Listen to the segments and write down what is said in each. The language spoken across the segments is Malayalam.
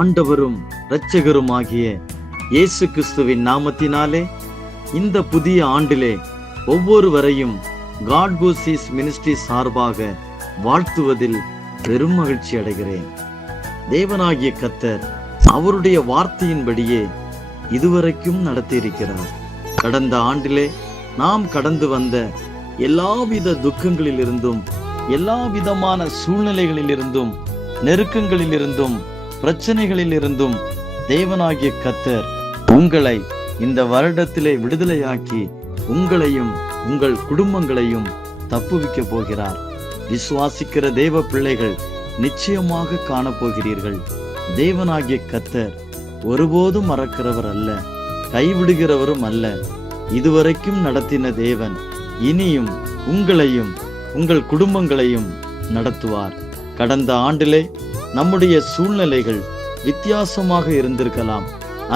ஆண்டவரும் இரட்சகருமாகிய இயேசு கிறிஸ்துவின் நாமத்தினாலே இந்த புதிய ஆண்டிலே ஒவ்வொருவரையும் காட் கோசிஸ் மினிஸ்ட்ரி சார்பாக வாழ்த்துவதில் பெரும் மகிழ்ச்சி அடைகிறேன். தேவனாகிய கர்த்தர் அவருடைய வார்த்தையின்படியே இதுவரைக்கும் நடத்தியிருக்கிறார். கடந்த ஆண்டிலே நாம் கடந்து வந்த எல்லாவித துக்கங்களிலிருந்தும், எல்லா விதமான சூழ்நிலைகளிலிருந்தும், நெருக்கங்களிலிருந்தும், பிரச்சனைகளிலிருந்தும் தேவனாகிய கர்த்தர் உங்களை இந்த வருடத்திலே விடுதலையாக்கி உங்களையும் உங்கள் குடும்பங்களையும் தப்புவிக்க போகிறார். விசுவாசிக்கிற தேவ பிள்ளைகள் நிச்சயமாக காணப்போகிறீர்கள். தேவனாகிய கர்த்தர் ஒருபோதும் மறக்கிறவர் அல்ல, கைவிடுகிறவரும் அல்ல. இதுவரைக்கும் நடத்தின தேவன் இனியும் உங்களையும் உங்கள் குடும்பங்களையும் நடத்துவார். கடந்த ஆண்டிலே நம்முடைய சூழ்நிலைகள் வித்தியாசமாக இருந்திருக்கலாம்.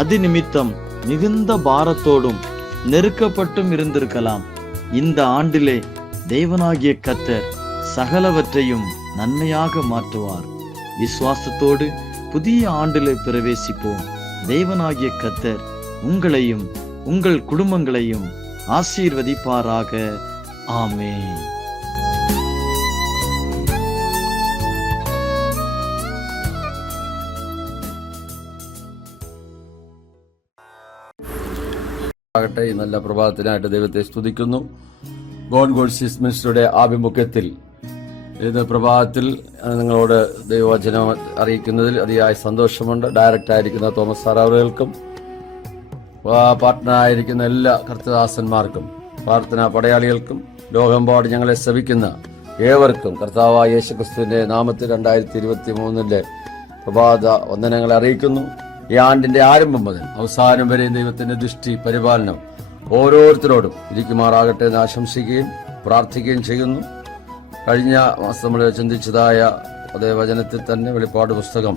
அது நிமித்தம் மிகுந்த பாரத்தோடும் நெருக்கப்பட்டும் இருந்திருக்கலாம். இந்த ஆண்டிலே தேவனாகிய கர்த்தர் சகலவற்றையும் நன்மையாக மாற்றுவார். விசுவாசத்தோடு புதிய ஆண்டிலே பிரவேசிப்போம். தேவனாகிய கர்த்தர் உங்களையும் உங்கள் குடும்பங்களையும் ஆசீர்வதிப்பாராக. ஆமென். ആകട്ടെ, ഈ നല്ല പ്രഭാതത്തിനായിട്ട് ദൈവത്തെ സ്തുതിക്കുന്നു. ഗോഡ് ഗോഡ്സിസ് മിനിസ്ട്രിയുടെ ആഭിമുഖ്യത്തിൽ ഇന്ന് പ്രഭാതത്തിൽ നിങ്ങളോട് ദൈവവചനം അറിയിക്കുന്നതിൽ അതിയായ സന്തോഷമുണ്ട്. ഡയറക്റ്റായിരിക്കുന്ന തോമസ് സാർ അവറുകൾക്കും പാർട്ട്ണറായിരിക്കുന്ന എല്ലാ കർത്തദാസന്മാർക്കും പ്രാർത്ഥനാ പടയാളികൾക്കും ലോകമെമ്പാട് ഞങ്ങളെ ശ്രവിക്കുന്ന ഏവർക്കും കർത്താവായ യേശുക്രിസ്തുവിന്റെ നാമത്തിൽ 2023 പ്രഭാത വന്ദനങ്ങളെ അറിയിക്കുന്നു. ഈ ആണ്ടിന്റെ ആരംഭം മുതൽ അവസാനം വരെ ദൈവത്തിന്റെ ദൃഷ്ടി പരിപാലനം ഓരോരുത്തരോടും ഇരിക്കുമാറാകട്ടെ എന്ന് ആശംസിക്കുകയും പ്രാർത്ഥിക്കുകയും ചെയ്യുന്നു. കഴിഞ്ഞ മാസം നമ്മൾ ചിന്തിച്ചതായ അതേ വചനത്തിൽ തന്നെ വെളിപ്പാട് പുസ്തകം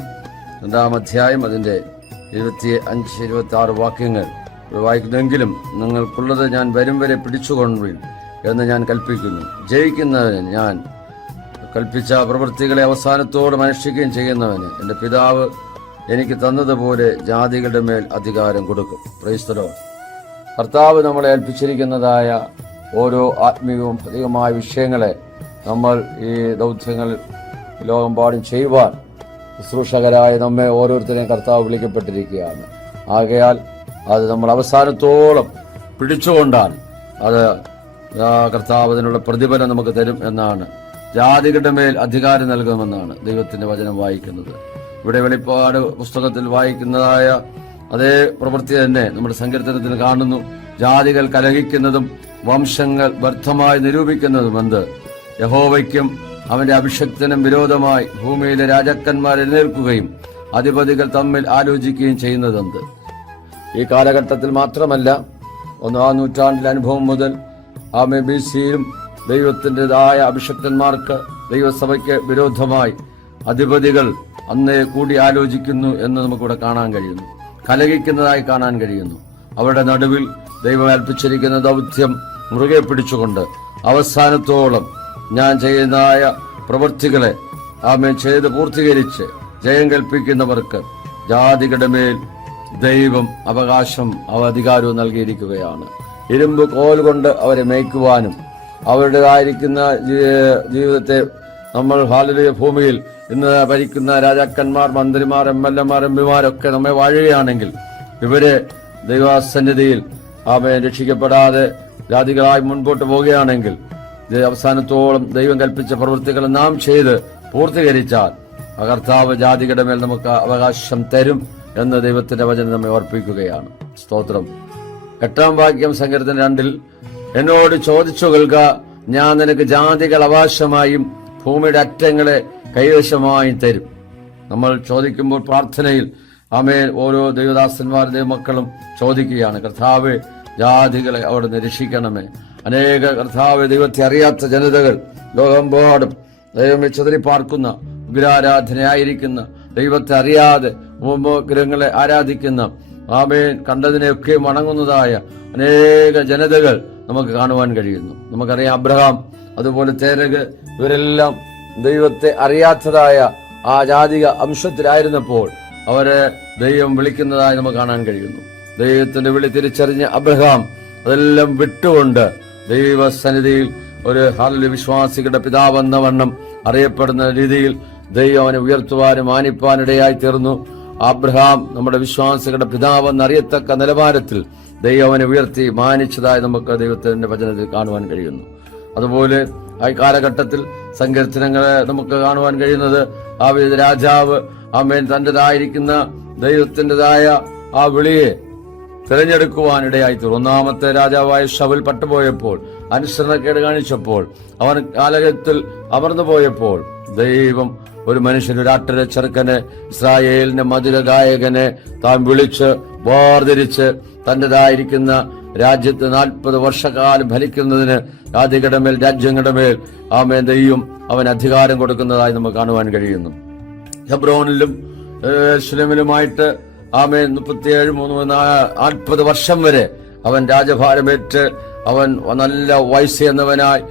2-ാം അധ്യായം അതിന്റെ 25-26 വാക്യങ്ങൾ വായിക്കുന്നെങ്കിലും നിങ്ങൾക്കുള്ളത് ഞാൻ വരും വരെ പിടിച്ചുകൊള്ളുവിൻ എന്ന് ഞാൻ കൽപ്പിക്കുന്നു. ജയിക്കുന്നവന് ഞാൻ കൽപ്പിച്ച പ്രവൃത്തികളെ അവസാനത്തോടെ അനുഷ്ഠിക്കുകയും ചെയ്യുന്നവന് എന്റെ പിതാവ് എനിക്ക് തന്നതുപോലെ ജാതികളുടെ മേൽ അധികാരം കൊടുക്കും. Praise the Lord. കർത്താവ് നമ്മളെ ഏൽപ്പിച്ചിരിക്കുന്നതായ ഓരോ ആത്മീയവും ഭൗതികമായ വിഷയങ്ങളെ നമ്മൾ ഈ ദൗത്യങ്ങൾ ലോകമെമ്പാടും ചെയ്യുവാൻ ശുശ്രൂഷകരായ നമ്മെ ഓരോരുത്തരെയും കർത്താവ് വിളിക്കപ്പെട്ടിരിക്കുകയാണ്. ആകയാൽ അത് നമ്മൾ അവസാനത്തോളം പിടിച്ചുകൊണ്ടാൽ അത് കർത്താവ് അതിനുള്ള പ്രതിഫലം നമുക്ക് തരും എന്നാണ്. ജാതികളുടെ മേൽ അധികാരം നൽകുമെന്നാണ് ദൈവത്തിന്റെ വചനം വായിക്കുന്നത്. ഇവിടെ വെളിപ്പാട് പുസ്തകത്തിൽ വായിക്കുന്നതായ അതേ പ്രവൃത്തി തന്നെ നമ്മുടെ സങ്കീർത്തനത്തിൽ കാണുന്നു. ജാതികൾ കലഹിക്കുന്നതും വംശങ്ങൾ വ്യർത്ഥമായി നിരൂപിക്കുന്നതും എന്ത്? യഹോവയ്ക്കും അവന്റെ അഭിഷക്തനും വിരോധമായി ഭൂമിയിലെ രാജാക്കന്മാർ എഴുന്നേൽക്കുകയും അധിപതികൾ തമ്മിൽ ആലോചിക്കുകയും ചെയ്യുന്നതെന്ത്? ഈ കാലഘട്ടത്തിൽ മാത്രമല്ല, 1-ാം നൂറ്റാണ്ടിലെ അനുഭവം മുതൽ BC-യിലും ദൈവത്തിൻ്റെതായ അഭിഷക്തന്മാർക്ക് ദൈവസഭയ്ക്ക് വിരോധമായി അധിപതികൾ അന്നേ കൂടി ആലോചിക്കുന്നു എന്ന് നമുക്കിവിടെ കാണാൻ കഴിയുന്നു. കലഹിക്കുന്നതായി കാണാൻ കഴിയുന്നു. അവരുടെ നടുവിൽ ദൈവം ഏൽപ്പിച്ചിരിക്കുന്ന ദൗത്യം മുറുകെ പിടിച്ചുകൊണ്ട് അവസാനത്തോളം ഞാൻ ചെയ്യുന്നതായ പ്രവൃത്തികളെ ചെയ്ത് പൂർത്തീകരിച്ച് ജയം കൽപ്പിക്കുന്നവർക്ക് ജാതികളുടെ മേൽ ദൈവം അവകാശം അധികാരവും നൽകിയിരിക്കുകയാണ്. ഇരുമ്പ് കോൽ കൊണ്ട് അവരെ മേയ്ക്കുവാനും അവരുടേതായിരിക്കുന്ന ജീവിതത്തെ നമ്മൾ ഭൂമിയിൽ ഇന്ന് ഭരിക്കുന്ന രാജാക്കന്മാർ, മന്ത്രിമാർ, MLA-മാർ, MP-മാരൊക്കെ നമ്മെ വാഴുകയാണെങ്കിൽ ഇവരെ ദൈവസന്നിധിയിൽ രക്ഷിക്കപ്പെടാതെ ജാതികളായി മുൻപോട്ട് പോവുകയാണെങ്കിൽ അവസാനത്തോളം ദൈവം കൽപ്പിച്ച പ്രവൃത്തികൾ നാം ചെയ്ത് പൂർത്തീകരിച്ചാൽ കർത്താവ് ജാതികളുടെ മേൽ നമുക്ക് അവകാശം തരും എന്ന് ദൈവത്തിന്റെ വചനം നമ്മെ ഓർപ്പിക്കുകയാണ്. സ്തോത്രം. 8-ാം വാക്യം സങ്കീർത്തനം 2-ൽ എന്നോട് ചോദിച്ചു കേൾക്ക, ഞാൻ നിനക്ക് ജാതികൾ അവകാശമായും ഭൂമിയുടെ അറ്റങ്ങളെ കൈവശമായും തരും. നമ്മൾ ചോദിക്കുമ്പോൾ പ്രാർത്ഥനയിൽ ഓരോ ദൈവദാസന്മാർ ദൈവമക്കളും ചോദിക്കുകയാണ്, കർത്താവേ ജാതികളെ അവിടുന്ന് രക്ഷിക്കണമേ. അനേക കർത്താവ് ദൈവത്തെ അറിയാത്ത ജനതകൾ ലോകമെമ്പാടും ദൈവമേ ചിതറിപ്പാർക്കുന്ന, വിഗ്രഹാരാധനയായിരിക്കുന്ന, ദൈവത്തെ അറിയാതെ ഉപഗ്രഹങ്ങളെ ആരാധിക്കുന്ന, കണ്ടതിനെയൊക്കെ വണങ്ങുന്നതായ അനേക ജനതകൾ നമുക്ക് കാണുവാൻ കഴിയുന്നു. നമുക്കറിയാം അബ്രഹാം, അതുപോലെ തേരക്, ഇവരെല്ലാം ദൈവത്തെ അറിയാത്തതായ ആ ജാതിക അംശത്തിലായിരുന്നപ്പോൾ അവരെ ദൈവം വിളിക്കുന്നതായി നമുക്ക് കാണാൻ കഴിയുന്നു. ദൈവത്തിന്റെ വിളി തിരിച്ചറിഞ്ഞ അബ്രഹാം അതെല്ലാം വിട്ടുകൊണ്ട് ദൈവസന്നിധിയിൽ ഒരു വിശ്വാസികളുടെ പിതാവെന്ന വണ്ണം അറിയപ്പെടുന്ന രീതിയിൽ ദൈവം അവനെ ഉയർത്തുവാനും മാനിപ്പാനിടയായി തീർന്നു. അബ്രഹാം നമ്മുടെ വിശ്വാസികളുടെ പിതാവെന്ന് അറിയത്തക്ക നിലവാരത്തിൽ ദൈവം അവനെ ഉയർത്തി മാനിച്ചതായി നമുക്ക് ദൈവത്തിന്റെ വചനത്തിൽ കാണുവാൻ കഴിയുന്നു. അതുപോലെ ആ കാലഘട്ടത്തിൽ സങ്കീർത്തനങ്ങളെ നമുക്ക് കാണുവാൻ കഴിയുന്നത് ആ രാജാവ് ആമേൻ തന്റേതായിരിക്കുന്ന ദൈവത്തിൻ്റെതായ ആ വിളിയെ തിരഞ്ഞെടുക്കുവാനിടയായി തീർന്നു. ഒന്നാമത്തെ രാജാവായ ശൗൽ പട്ടുപോയപ്പോൾ, അനുസരണക്കേട് കാണിച്ചപ്പോൾ, അവൻ കാലഘട്ടത്തിൽ അമർന്നു പോയപ്പോൾ ദൈവം ഒരു മനുഷ്യൻ, ഒരു ആട്ടിര ചെറുക്കനെ, ഇസ്രായേലിന്റെ മധുര ഗായകനെ താൻ വിളിച്ച് വേർതിരിച്ച് തന്റേതായിരിക്കുന്ന രാജ്യത്ത് 40 വർഷക്കാലം ഭരിക്കുന്നതിന് രാജ്യങ്ങളുടെ മേൽ ആമേൻ ദൈവം അവൻ അധികാരം കൊടുക്കുന്നതായി നമുക്ക് കാണുവാൻ കഴിയുന്നു. ഹെബ്രോനിലും യെരൂശലേമിലുമായിട്ട് ആമേൻ 40 വർഷം വരെ അവൻ രാജഭാരമേറ്റ് അവൻ നല്ല വയസ്സെന്നവനായി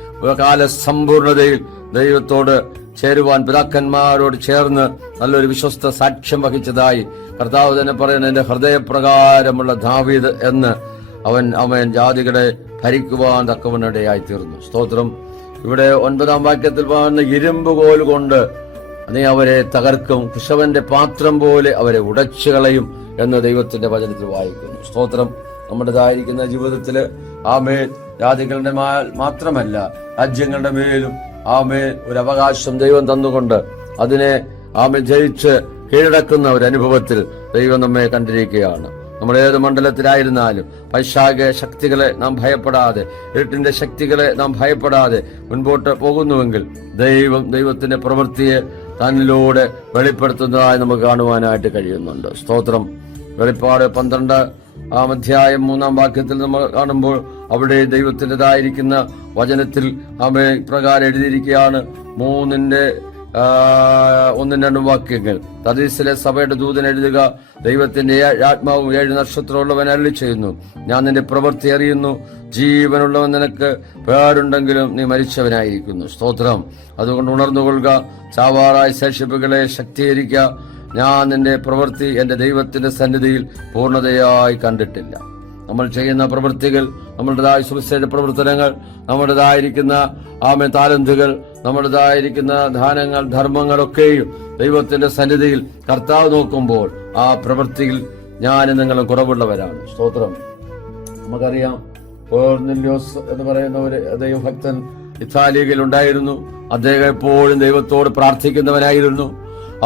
കാല സമ്പൂർണതയിൽ ദൈവത്തോട് ചേരുവാൻ പിതാക്കന്മാരോട് ചേർന്ന് നല്ലൊരു വിശ്വസ്ത സാക്ഷ്യം വഹിച്ചതായി കർത്താവ് തന്നെ പറയുന്നത്, എന്റെ ഹൃദയപ്രകാരമുള്ള ദാവീദ് എന്ന് അവൻ ജാതികളെ ഭരിക്കുവാൻ തക്കവനിടയായി തീർന്നു. സ്തോത്രം. ഇവിടെ 9-ാം വാക്യത്തിൽ പറയുന്ന ഇരുമ്പ് കോൽ കൊണ്ട് നീ അവരെ തകർക്കും, കുശവന്റെ പാത്രം പോലെ അവരെ ഉടച്ചു കളയും എന്ന് ദൈവത്തിന്റെ വചനത്തിൽ വായിക്കുന്നു. സ്തോത്രം. നമ്മുടേതായിരിക്കുന്ന ജീവിതത്തില് ആമേൻ ജാതികളുടെ മാത്രമല്ല രാജ്യങ്ങളുടെ മേലും ആമേൻ ഒരു അവകാശം ദൈവം തന്നുകൊണ്ട് അതിനെ ആമേൻ ജയിച്ച് കീഴടക്കുന്ന ഒരു അനുഭവത്തിൽ ദൈവം നമ്മെ കണ്ടിരിക്കുകയാണ്. നമ്മൾ ഏത് മണ്ഡലത്തിലായിരുന്നാലും പൈശാചിക ശക്തികളെ നാം ഭയപ്പെടാതെ, ഇരുട്ടിന്റെ ശക്തികളെ നാം ഭയപ്പെടാതെ മുൻപോട്ട് പോകുന്നുവെങ്കിൽ ദൈവത്തിന്റെ പ്രവൃത്തിയെ തന്നിലൂടെ വെളിപ്പെടുത്തുന്നതായി നമുക്ക് കാണുവാനായിട്ട് കഴിയുന്നുണ്ട്. സ്തോത്രം. വെളിപ്പാട് 12-ാം അധ്യായം 3-ാം വാക്യത്തിൽ നമ്മൾ കാണുമ്പോൾ അവിടെ ദൈവത്തിൻ്റെതായിരിക്കുന്ന വചനത്തിൽ പ്രകാരം എഴുതിയിരിക്കുകയാണ്. 1-2 വാക്യങ്ങൾ. തർദീസിലെ സഭയുടെ ദൂതൻ എഴുതുക, ദൈവത്തിന്റെ ആത്മാവും 7 നക്ഷത്രമുള്ളവൻ അരുളി ചെയ്യുന്നു, ഞാൻ നിന്റെ പ്രവൃത്തി അറിയുന്നു, ജീവനുള്ളവൻ നിനക്ക് പേരുണ്ടെങ്കിലും നീ മരിച്ചവനായിരിക്കുന്നു. സ്തോത്രം. അതുകൊണ്ട് ഉണർന്നുകൊള്ളുക, ചാവാറായ ശേഷിപ്പുകളെ ശക്തീകരിക്കുക. ഞാൻ നിന്റെ പ്രവൃത്തി എന്റെ ദൈവത്തിന്റെ സന്നിധിയിൽ പൂർണ്ണതയായി കണ്ടിട്ടില്ല. നമ്മൾ ചെയ്യുന്ന പ്രവൃത്തികൾ, നമ്മുടേതായ സുവിശേഷ പ്രവർത്തനങ്ങൾ, നമ്മുടേതായിരിക്കുന്ന താലന്തുകൾ, നമ്മുടേതായിരിക്കുന്ന ദാനങ്ങൾ, ധർമ്മങ്ങളൊക്കെയും ദൈവത്തിന്റെ സന്നിധിയിൽ കർത്താവ് നോക്കുമ്പോൾ ആ പ്രവൃത്തിയിൽ ഞാനും നിങ്ങളും കുറവുള്ളവരാണ്. സ്തോത്രം. നമുക്കറിയാം, കൊർന്നേല്യോസ് എന്ന് പറയുന്ന ഒരു ദൈവഭക്തൻ ഇത്താലിയിൽ ഉണ്ടായിരുന്നു. അദ്ദേഹം എപ്പോഴും ദൈവത്തോട് പ്രാർത്ഥിക്കുന്നവനായിരുന്നു.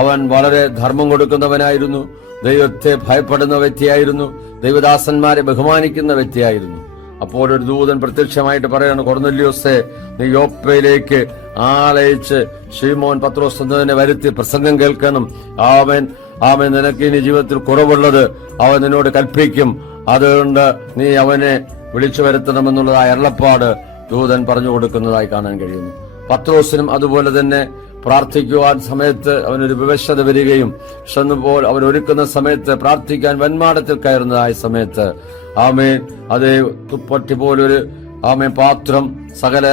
അവൻ വളരെ ധർമ്മം കൊടുക്കുന്നവനായിരുന്നു. ദൈവത്തെ ഭയപ്പെടുന്ന വ്യക്തിയായിരുന്നു. ദൈവദാസന്മാരെ ബഹുമാനിക്കുന്ന വ്യക്തിയായിരുന്നു. അപ്പോൾ ഒരു ദൂതൻ പ്രത്യക്ഷമായിട്ട് പറയാണ്, കൊർന്നേല്യോസേ, നീ യോപ്പയിലേക്ക് ആളയച്ച് ശീമോൻ പത്രോസ് എന്നതിനെ വരുത്തി പ്രസംഗം കേൾക്കണം. അവൻ നിനക്ക് ഇനി ജീവിതത്തിൽ കുറവുള്ളത് അവൻ നിന്നോട് കൽപ്പിക്കും. അതുകൊണ്ട് നീ അവനെ വിളിച്ചു വരുത്തണമെന്നുള്ളതായ അരുളപ്പാട് ദൂതൻ പറഞ്ഞു കൊടുക്കുന്നതായി കാണാൻ കഴിയുന്നു. പത്രോസിനും അതുപോലെ തന്നെ പ്രാർത്ഥിക്കുവാൻ സമയത്ത് അവനൊരു വിവശത വരികയും ക്ഷണപ്പോൾ അവൻ ഒരുക്കുന്ന സമയത്ത് പ്രാർത്ഥിക്കാൻ വന്മാടത്തിൽ കയറുന്നതായ സമയത്ത് അതേ തുപ്പട്ടി പോലൊരു പാത്രം സകല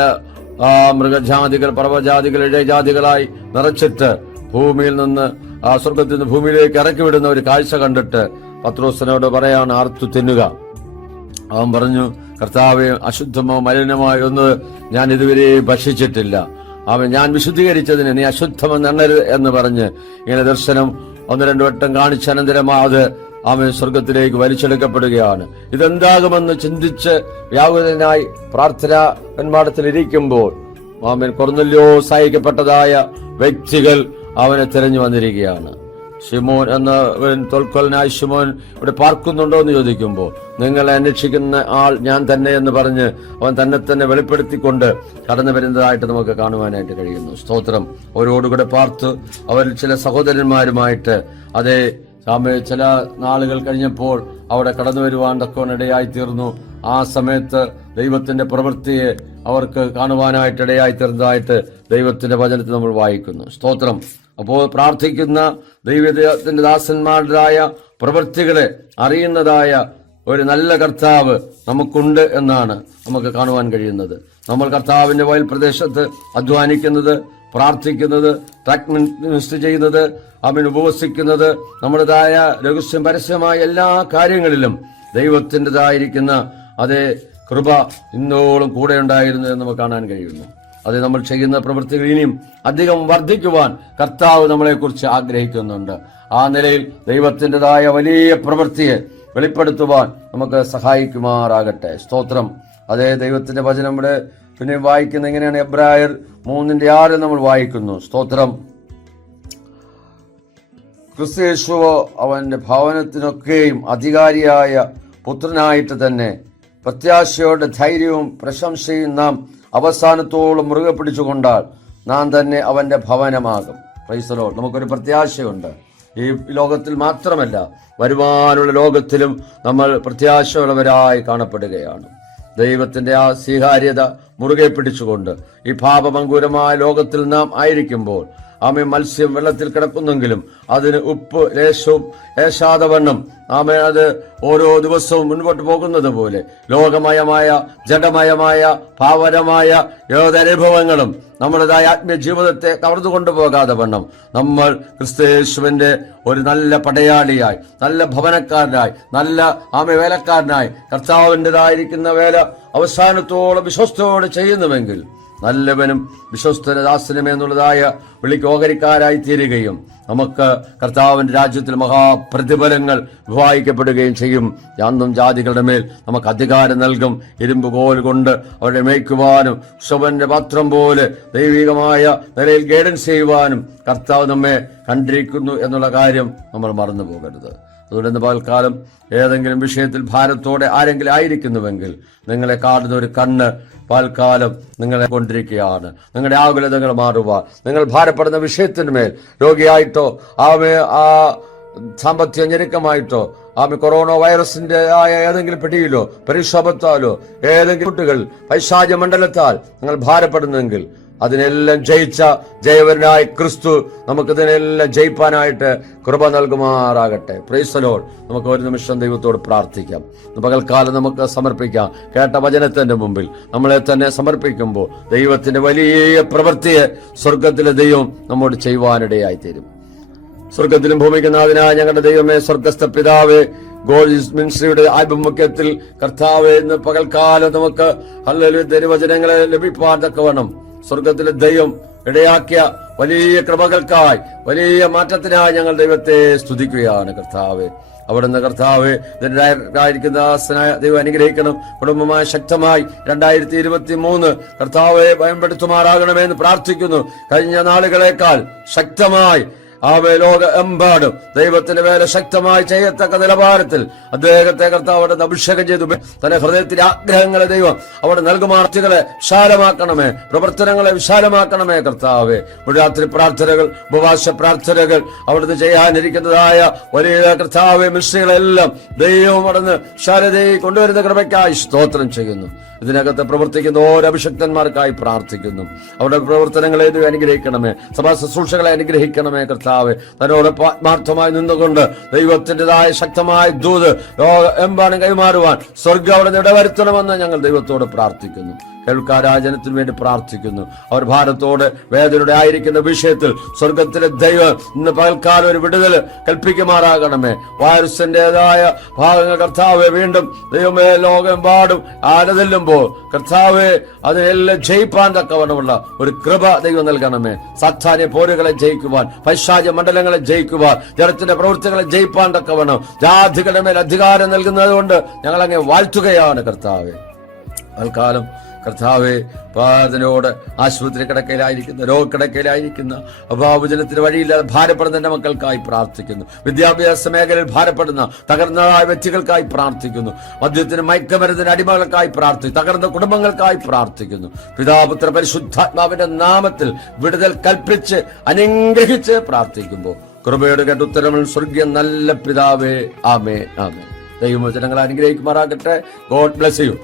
മൃഗജാതികൾ, പർവ്വജാതികൾ, ഇഴജാതികളായി നിറച്ചിട്ട് ഭൂമിയിൽ നിന്ന് സ്വർഗത്തിൽ നിന്ന് ഭൂമിയിലേക്ക് ഇറക്കി വിടുന്ന ഒരു കാഴ്ച കണ്ടിട്ട് പത്രോസിനോട് പറയാണ്, അറുത്തു തിന്നുക. അവൻ പറഞ്ഞു, കർത്താവേ, അശുദ്ധമോ മലിനമായോ ഒന്ന് ഞാൻ ഇതുവരെ ഭക്ഷിച്ചിട്ടില്ല. ഞാൻ വിശുദ്ധീകരിച്ചതിന് നീ അശുദ്ധമെന്ന് എണ്ണരുത് എന്ന് പറഞ്ഞ് ഇങ്ങനെ ദർശനം 1-2 വട്ടം കാണിച്ച അനന്തരം അത് സ്വർഗത്തിലേക്ക് വലിച്ചെടുക്കപ്പെടുകയാണ്. ഇതെന്താകുമെന്ന് ചിന്തിച്ച് വ്യാകുലനായി പ്രാർത്ഥനാ വന്മാടത്തിലിരിക്കുമ്പോൾ കൊർന്നേല്യോസ് അയക്കപ്പെട്ടതായ വ്യക്തികൾ അവനെ തിരഞ്ഞു വന്നിരിക്കുകയാണ്. ശിമോൻ എന്ന തോൽക്കൊലനായ ശിമോൻ ഇവിടെ പാർക്കുന്നുണ്ടോ എന്ന് ചോദിക്കുമ്പോൾ, നിങ്ങളെ അന്വേഷിക്കുന്ന ആൾ ഞാൻ തന്നെ എന്ന് പറഞ്ഞ് അവൻ തന്നെ വെളിപ്പെടുത്തിക്കൊണ്ട് കടന്നു വരുന്നതായിട്ട് നമുക്ക് കാണുവാനായിട്ട് കഴിയുന്നു. സ്തോത്രം. അവരോടുകൂടെ പാർത്ത് അവരിൽ ചില സഹോദരന്മാരുമായിട്ട് ചില നാളുകൾ കഴിഞ്ഞപ്പോൾ അവിടെ കടന്നു വരുവാൻ തക്കവനിടയായി തീർന്നു. ആ സമയത്ത് ദൈവത്തിന്റെ പ്രവൃത്തിയെ അവർക്ക് കാണുവാനായിട്ട് ഇടയായി തീർന്നതായിട്ട് ദൈവത്തിന്റെ വചനത്തിൽ നമ്മൾ വായിക്കുന്നു. സ്തോത്രം. അപ്പോൾ പ്രാർത്ഥിക്കുന്ന ദൈവത്തിന്റെ ദാസന്മാരുടേതായ പ്രവൃത്തികളെ അറിയുന്നതായ ഒരു നല്ല കർത്താവ് നമുക്കുണ്ട് എന്നാണ് നമുക്ക് കാണുവാൻ കഴിയുന്നത്. നമ്മൾ കർത്താവിന്റെ വയൽ പ്രദേശത്ത് അധ്വാനിക്കുന്നത്, പ്രാർത്ഥിക്കുന്നത്, ട്രാക്ക് മിനിസ്റ്റർ ചെയ്യുന്നത്, അവൻ ഉപവസിക്കുന്നത്, നമ്മുടേതായ രഹസ്യം പരസ്യമായ എല്ലാ കാര്യങ്ങളിലും ദൈവത്തിൻ്റെതായിരിക്കുന്ന അതേ കൃപ ഇന്നോളം കൂടെ ഉണ്ടായിരുന്നു എന്ന് നമുക്ക് കാണാൻ കഴിയുന്നു. അത് നമ്മൾ ചെയ്യുന്ന പ്രവൃത്തികൾ ഇനിയും അധികം വർദ്ധിക്കുവാൻ കർത്താവ് നമ്മളെക്കുറിച്ച് ആഗ്രഹിക്കുന്നുണ്ട്. ആ നിലയിൽ ദൈവത്തിൻ്റെതായ വലിയ പ്രവൃത്തിയെ വെളിപ്പെടുത്തുവാൻ നമുക്ക് സഹായിക്കുമാറാകട്ടെ. സ്തോത്രം. അതേ ദൈവത്തിന്റെ വചനം ഇവിടെ പിന്നെ വായിക്കുന്ന എങ്ങനെയാണ്? എബ്രായർ 3:6 നമ്മൾ വായിക്കുന്നു. സ്തോത്രം. ക്രിസ്തു അവന്റെ ഭവനത്തിനൊക്കെയും അധികാരിയായ പുത്രനായിട്ട് തന്നെ പ്രത്യാശയോടെ ധൈര്യവും പ്രശംസയും നാം അവസാനത്തോളം മുറുകെ പിടിച്ചുകൊണ്ടാൽ നാം തന്നെ അവന്റെ ഭവനമാകും. Praise the Lord. നമുക്കൊരു പ്രത്യാശയുണ്ട്. ഈ ലോകത്തിൽ മാത്രമല്ല, വരുവാനുള്ള ലോകത്തിലും നമ്മൾ പ്രത്യാശയുള്ളവരായി കാണപ്പെടുകയാണ്. ദൈവത്തിന്റെ ആ സ്വീകാര്യത മുറുകെ പിടിച്ചുകൊണ്ട് ഈ പാപമങ്കൂരമായ ലോകത്തിൽ നാം ആയിരിക്കുമ്പോൾ ആമേ മത്സ്യം വെള്ളത്തിൽ കിടക്കുന്നെങ്കിലും അതിന് ഉപ്പ് ലേശവും ഏശാതവണ്ണം ആമേ അത് ഓരോ ദിവസവും മുൻപോട്ട് പോകുന്നത് പോലെ ലോകമയമായ ജഡമയമായ പാവനമായ ഏതനുഭവങ്ങളും നമ്മുടേതായ ആത്മീയ ജീവിതത്തെ കവർന്നുകൊണ്ടു പോകാതെ വണ്ണം നമ്മൾ ക്രിസ്തുയേശുവിന്റെ ഒരു നല്ല പടയാളിയായി, നല്ല ഭവനക്കാരനായി, നല്ല ആമേ വേലക്കാരനായി കർത്താവിൻ്റെതായിരിക്കുന്ന വേല അവസാനത്തോളം വിശ്വസ്തയോടെ ചെയ്യുന്നുവെങ്കിൽ നല്ലവനും വിശ്വസ്തദാസനുമെന്നുള്ളതായ വിളിക്ക് ഓഹരിക്കാരായി തീരുകയും നമുക്ക് കർത്താവിന്റെ രാജ്യത്തിൽ മഹാപ്രതിഫലങ്ങൾ വിവാഹിക്കപ്പെടുകയും ചെയ്യും. യാതൊന്നും ജാതികളുടെ മേൽ നമുക്ക് അധികാരം നൽകും. ഇരുമ്പ് കോൽ കൊണ്ട് അവരെ മേയ്ക്കുവാനും ശവന്റെ പാത്രം പോലെ ദൈവികമായ നിലയിൽ ഗൈഡൻസ് ചെയ്യുവാനും കർത്താവ് നമ്മെ കണ്ടിരിക്കുന്നു എന്നുള്ള കാര്യം നമ്മൾ മറന്നു പോകരുത്. അതുകൊണ്ട് പകൽക്കാലം ഏതെങ്കിലും വിഷയത്തിൽ ഭാരത്തോടെ ആരെങ്കിലും ആയിരിക്കുന്നുവെങ്കിൽ നിങ്ങളെ കാണുന്ന ഒരു കണ്ണ് പകൽക്കാലം നിങ്ങളെ കൊണ്ടിരിക്കുകയാണ്. നിങ്ങളുടെ ആകുലതകൾ മാറുവാൻ, നിങ്ങൾ ഭാരപ്പെടുന്ന വിഷയത്തിന്മേൽ രോഗിയായിട്ടോ ആ സാമ്പത്തിക ഞെരുക്കമായിട്ടോ കൊറോണ വൈറസിന്റെ ആയ ഏതെങ്കിലും പിടിയിലോ പരിക്ഷോഭത്താലോ ഏതെങ്കിലും കുട്ടികൾ പൈശാച മണ്ഡലത്താൽ നിങ്ങൾ ഭാരപ്പെടുന്നെങ്കിൽ അതിനെല്ലാം ജയിച്ച ജയവനായ ക്രിസ്തു നമുക്കിതിനെല്ലാം ജയിപ്പാനായിട്ട് കൃപ നൽകുമാറാകട്ടെ. Praise the Lord. നമുക്ക് ഒരു നിമിഷം ദൈവത്തോട് പ്രാർത്ഥിക്കാം. പകൽക്കാലം നമുക്ക് സമർപ്പിക്കാം. കേട്ട വചനത്തിന്റെ മുമ്പിൽ നമ്മളെ തന്നെ സമർപ്പിക്കുമ്പോൾ ദൈവത്തിന്റെ വലിയ പ്രവൃത്തിയെ സ്വർഗത്തിലെ ദൈവം നമ്മോട് ചെയ്യുവാനിടയായിത്തീരും. സ്വർഗത്തിലും ഭൂമിക്കുന്നാഥനായ ഞങ്ങളുടെ ദൈവമേ, സ്വർഗസ്ഥ പിതാവേ, ഗോൾഡ് മിനിസ്ട്രിയുടെ ആഭിമുഖ്യത്തിൽ കർത്താവേ, ഇന്ന് പകൽക്കാലം നമുക്ക് ഹല്ലേലൂയ ദൈവവചനങ്ങളെ ലഭിപ്പാൻ തക്കവണ്ണം സ്വർഗത്തിലെ ദൈവം ഇടയാക്കിയ വലിയ കൃപകൾക്കായി, വലിയ മാറ്റത്തിനായി ഞങ്ങൾ ദൈവത്തെ സ്തുതിക്കുകയാണ്. കർത്താവേ, അവിടുന്ന് കർത്താവേ ഇതിനായിരിക്കുന്ന ദൈവം അനുഗ്രഹിക്കണം. കുടുംബമായി ശക്തമായി 2023 കർത്താവെ ഭയപ്പെടുത്തുമാറാകണമെന്ന് പ്രാർത്ഥിക്കുന്നു. കഴിഞ്ഞ നാളുകളേക്കാൾ ശക്തമായി ലോക എമ്പാടും ദൈവത്തിന്റെ വേല ശക്തമായി ചെയ്യത്തക്ക നിലവാരത്തിൽ അദ്ദേഹത്തെ കർത്താവ് അവിടെ അഭിഷേകം ചെയ്തു. തന്റെ ഹൃദയത്തിന്റെ ആഗ്രഹങ്ങളെ ദൈവം അവിടെ നൽകുമാർത്തികളെ വിശാലമാക്കണമേ, പ്രവർത്തനങ്ങളെ വിശാലമാക്കണമേ. കർത്താവെ, രാത്രി പ്രാർത്ഥനകൾ, ഉപവാസ പ്രാർത്ഥനകൾ, അവിടുന്ന് ചെയ്യാനിരിക്കുന്നതായ വലിയ കർത്താവെ മിശ്രികളെല്ലാം ദൈവം അവിടുന്ന് ശാരദയെ കൊണ്ടുവരുന്ന കൃപയ്ക്കായി സ്തോത്രം ചെയ്യുന്നു. ഇതിനകത്ത് പ്രവർത്തിക്കുന്ന ഓരോ അഭിഷക്തന്മാർക്കായി പ്രാർത്ഥിക്കുന്നു. അവരുടെ പ്രവർത്തനങ്ങളെ അനുഗ്രഹിക്കണമേ, സഭാ ശുശ്രൂഷകളെ അനുഗ്രഹിക്കണമേ. കർത്താവെ, തന്നോട് ആത്മാർത്ഥമായി നിന്നുകൊണ്ട് ദൈവത്തിൻ്റെതായ ശക്തമായ ദൂത് എമ്പാടും കൈമാറുവാൻ സ്വർഗ്ഗം അവിടെ ഇടവരുത്തണമെന്ന് ഞങ്ങൾ ദൈവത്തോട് പ്രാർത്ഥിക്കുന്നു. കേൾക്കാരാജനത്തിനു വേണ്ടി പ്രാർത്ഥിക്കുന്നു. അവർ ഭാരത്തോടെ വേദനയുടെ ആയിരിക്കുന്ന വിഷയത്തിൽ സ്വർഗത്തിലെ ദൈവം ഇന്ന് പകൽക്കാലം ഒരു വിടുതൽ കൽപ്പിക്കുമാറാകണമേ. വൈറസിന്റേതായ ഭാഗങ്ങൾ കർത്താവെ വീണ്ടും ദൈവമേ ലോകമെമ്പാടും ആലതല്ലുമ്പോൾ കർത്താവെ അതിനെല്ലാം ജയിപ്പാൻ തക്കവണ്ണമുള്ള ഒരു കൃപ ദൈവം നൽകണമേ. സാത്താന്യ പോരുകളെ ജയിക്കുവാൻ, പൈശാച മണ്ഡലങ്ങളെ ജയിക്കുവാൻ, ജനത്തിന്റെ പ്രവൃത്തികളെ ജയിപ്പാൻ തക്കവണ്ണം ജാതികളുടെ മേൽ അധികാരം നൽകുന്നത് കൊണ്ട് ഞങ്ങൾ അങ്ങ് വാഴ്ത്തുകയാണ്. കർത്താവെ, തൽക്കാലം കർത്താവെ, പാതനോട് ആശുപത്രി കിടക്കയിലായിരിക്കുന്ന, രോഗക്കിടക്കയിലായിരിക്കുന്ന, അഭാവജനത്തിന് വഴിയില്ലാതെ ഭാരപ്പെടുന്ന എന്റെ മക്കൾക്കായി പ്രാർത്ഥിക്കുന്നു. വിദ്യാഭ്യാസ മേഖലയിൽ ഭാരപ്പെടുന്ന തകർന്നതായ വ്യക്തികൾക്കായി പ്രാർത്ഥിക്കുന്നു. മദ്യത്തിന് മയക്കമരുന്നിന് അടിമകൾക്കായി പ്രാർത്ഥിക്കുന്നു. തകർന്ന കുടുംബങ്ങൾക്കായി പ്രാർത്ഥിക്കുന്നു. പിതാപുത്ര പരിശുദ്ധാത്മാവിന്റെ നാമത്തിൽ വിടുതൽ കൽപ്പിച്ച് അനുഗ്രഹിച്ച് പ്രാർത്ഥിക്കുമ്പോൾ കൃപയുടെ കേട്ടുത്തരങ്ങൾ സ്വർഗീയ നല്ല പിതാവേ, ആമേ ആമേ. ദൈവവചനങ്ങൾ അനുഗ്രഹിക്കുമാറാകട്ടെ. God bless you.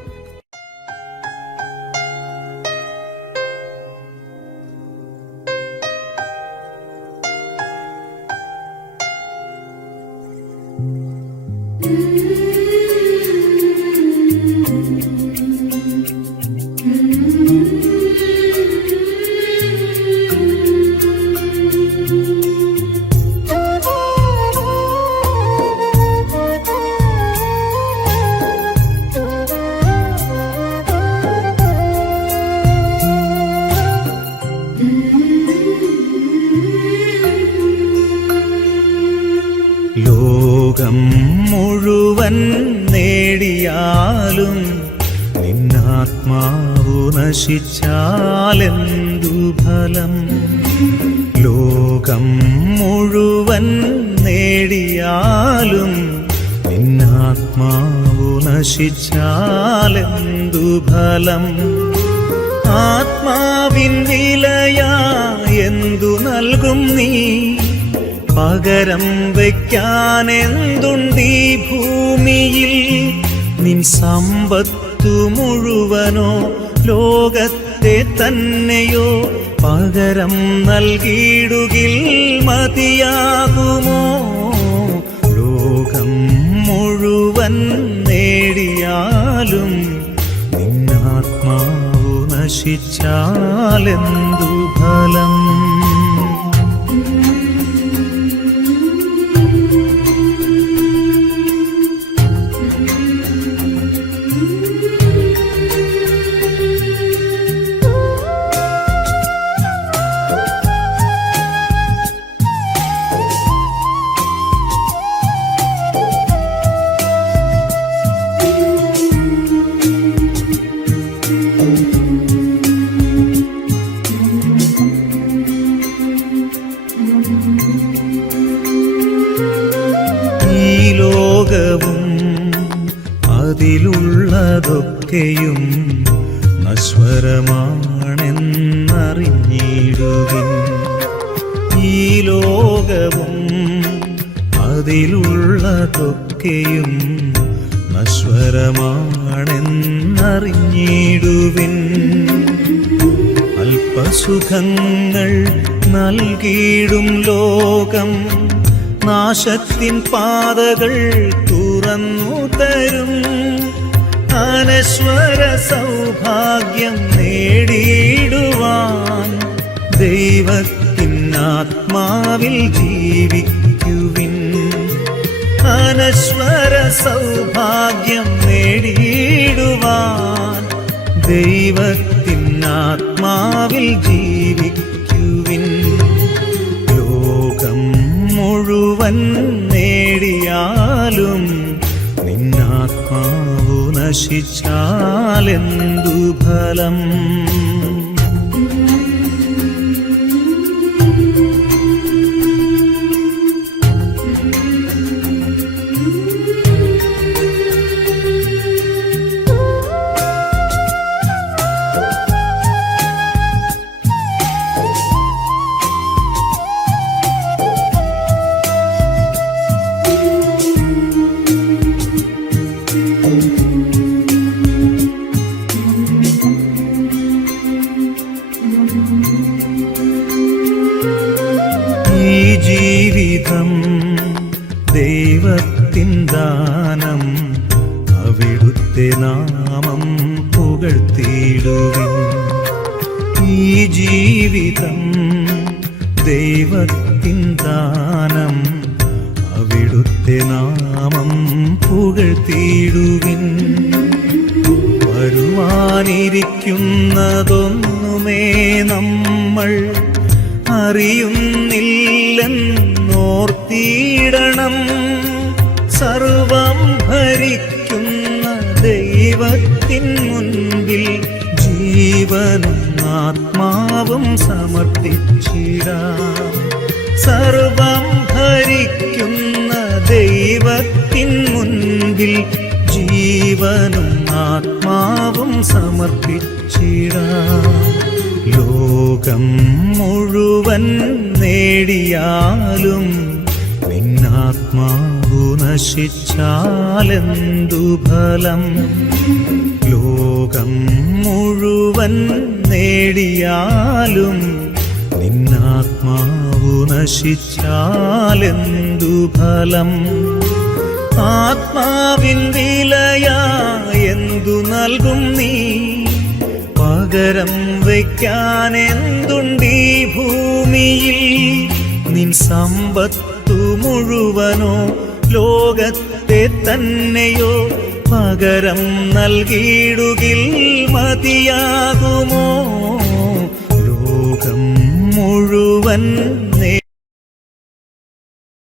നേടിയാലും നിന്നാത്മാവു നശിച്ചാലെന്തു ഫലം? ലോകം മുഴുവൻ നേടിയാലും നിന്നാത്മാവു നശിച്ചാലെന്തു ഫലം? ആത്മാവിൻ വിലയാ എന്തു നൽകും നീ? പകരം വയ്ക്കാനെന്തുണ്ടീ ഭൂമിയിൽ? നിൻ സമ്പത്തു മുഴുവനോ ലോകത്തെ തന്നെയോ പകരം നൽകിയിടുകിൽ മതിയാകുമോ? ലോകം മുഴുവൻ നേടിയാലും നിന്നാത്മാവു നശിച്ചാലെന്തു ഫലം? അതിലുള്ളതൊക്കെയും നശ്വരമാണെന്നറിഞ്ഞിടുവിൻ. ഈ ലോകവും അതിലുള്ളതൊക്കെയും നശ്വരമാണെന്നറിഞ്ഞിടുവിൻ. അല്പസുഖങ്ങൾ നൽകിയിടും ലോകം നാശത്തിൻ പാതകൾ തുറന്നു തരും. അനശ്വര സൗഭാഗ്യം നേടിയിടുവാൻ ദൈവത്തിൻ ആത്മാവിൽ ജീവിക്കുവിൻ. അനശ്വര സൗഭാഗ്യം നേടിയിടുവാൻ ദൈവത്തിൻ ആത്മാവിൽ ജീവിക്കുവിൻ. ലോകം മുഴുവൻ നേടിയാലും നിന്നാത്മാവു നശിച്ചാലെന്തു ഫലം? ജീവിതം ദൈവത്തിൻ ദാനം, അവിടുത്തെ നാമം പുകഴ്ത്തിയിടുവിൻ. ഈ ജീവിതം ദൈവത്തിൻ ദാനം, അവിടുത്തെ നാമം പുകഴ്ത്തിയിടുവിൻ. വരുവാനിരിക്കുന്നതൊന്നുമേ നമ്മൾ അറിയുന്നില്ലെന്നോർത്തിയിടണം. സർവം ഭരിക്കുന്ന ദൈവത്തിൻ മുൻപിൽ ജീവനും ആത്മാവും സമർപ്പിച്ചിടാം. സർവം ഭരിക്കുന്ന ദൈവത്തിൻ മുൻപിൽ ജീവനും ആത്മാവും സമർപ്പിച്ചിടാം. ലോകം മുഴുവൻ നേടിയാലും നിന്നാത്മാവു നശിച്ചാലെന്തു ഫലം? ലോകം മുഴുവൻ നേടിയാലും നിന്നാത്മാവു നശിച്ചാലെന്തു ഫലം? ആത്മാവിൻ വിലയാ എന്തു നൽകും നീ? പകരം വയ്ക്കാനെന്തുണ്ടീ ഭൂമിയിൽ? നിൻ സമ്പത്തു മുഴുവനോ ലോകത്തെ തന്നെയോ പകരം നൽകിയിടുകിൽ മതിയാകുമോ? ലോകം മുഴുവൻ